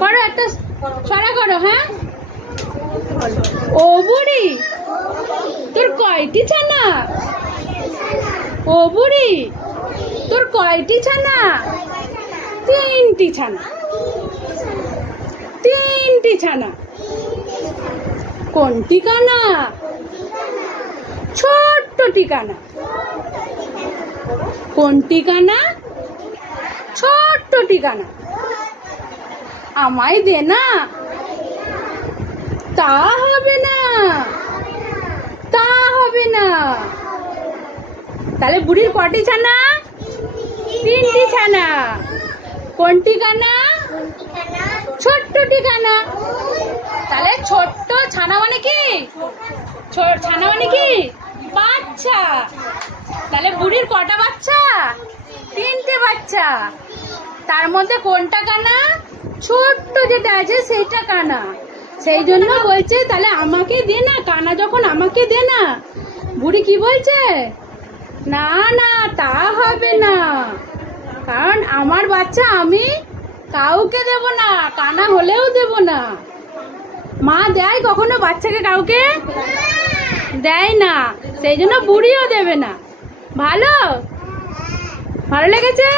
করো একটা ছড়া করো। হ্যাঁ, ও বুড়ি তোর কয়টি ছানা? ও বুড়ি তোর কয়টি ছানা? 3টি ছানা। 3টি ছানা। কোনটি কানা? ছোট্ট ঠিকানা। কোনটি কানা? ছোট্ট ঠিকানা। আমায় দে না। তা হবে না, তা হবে না। তাহলে বুড়ির কটি ছানা? 3টি ছানা। কোনটি কানা? ছোট্ট ঠিকানা। তাহলে ছোট্ট ছানা মানে কি? ছানা মানে কি? বাচ্চা। তাহলে বুড়ির কটা বাচ্চা? 3টে বাচ্চা। তার মধ্যে কোনটা কানা? ছোট্ট যেটা আছে সেইটা কানা। সেই জন্য বলছে তাহলে আমাকে দে না, কানা যখন আমাকে দে না। বুড়ি কি বলছে? না না, তা হবে না, কারণ আমার বাচ্চা আমি কাউকে দেব না, কানা হলেও দেব না। মা দেয় কখনো বাচ্চাকে? কাউকে দেয় না, সেই জন্য বুড়িও দেবে না। ভালো ভালো লেগেছে?